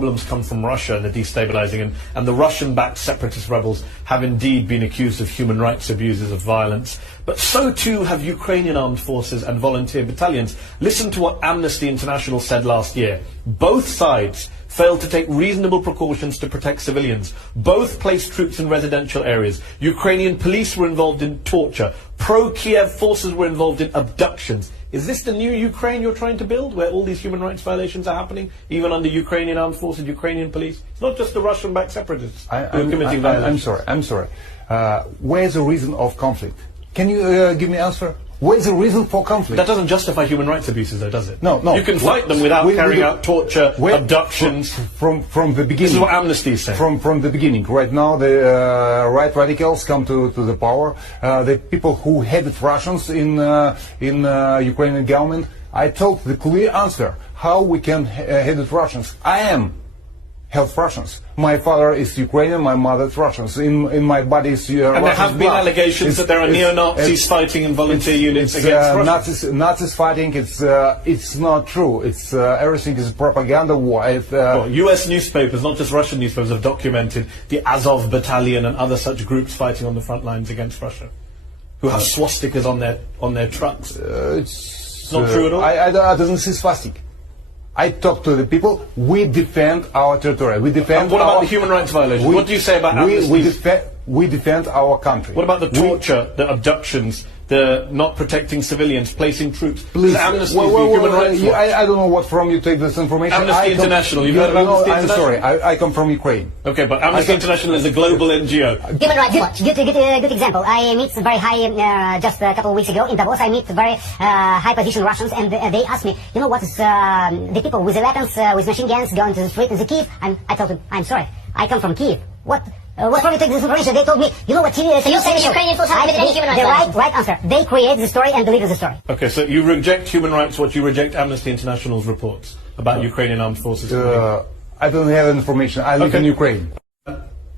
problems come from Russia and the destabilizing, and the Russian-backed separatist rebels have indeed been accused of human rights abuses, of violence. But so too have Ukrainian armed forces and volunteer battalions. Listen to what Amnesty International said last year. Both sides failed to take reasonable precautions to protect civilians. Both placed troops in residential areas. Ukrainian police were involved in torture. Pro-Kiev forces were involved in abductions. Is this the new Ukraine you're trying to build, where all these human rights violations are happening, even under Ukrainian armed forces, Ukrainian police? It's not just the Russian-backed separatists who are committing violence. I'm sorry. Where's the reason of conflict? Can you give me an answer? Where's the reason for conflict? That doesn't justify human rights abuses, though, does it? No. You can fight them without carrying out torture, abductions. From the beginning. This is what Amnesty is saying. From the beginning. Right now, the right radicals come to the power. The people who hated Russians in Ukrainian government. I told the clear answer how we can hate Russians. I am hate Russians. My father is Ukrainian, my mother is Russian. In my body is Russian. And there have been allegations that there are neo-Nazis fighting in volunteer units against Russia. Nazis fighting. It's not true. It's everything is propaganda war. U.S. newspapers, not just Russian newspapers, have documented the Azov battalion and other such groups fighting on the front lines against Russia, who have swastikas on their trucks. It's not true at all. I don't see swastika. I talk to the people. We defend our territory. We defend. And what about the human rights violations? What do you say about Amnesty? We defend our country. What about the torture, the abductions, the not protecting civilians, placing troops? Please, Amnesty, Human Rights Watch. I don't know what from you take this information. Amnesty International. You've heard of Amnesty International? I'm sorry. I come from Ukraine. Okay, but Amnesty International is a global NGO. Human Rights Watch. Good example. I meet very high, just a couple of weeks ago in Davos, I meet very high position Russians, and they asked me, you know what is the people with the weapons, with machine guns going to the street in the Kiev? I told them, I'm sorry, I come from Kiev. What from you take this information? They told me, you know what? So you say the Ukrainian forces have committed any human rights? The right answer. They create the story and believe the story. Okay, so you reject Human Rights Watch, you reject Amnesty International's reports about Ukrainian armed forces. I don't have information. I live in Ukraine.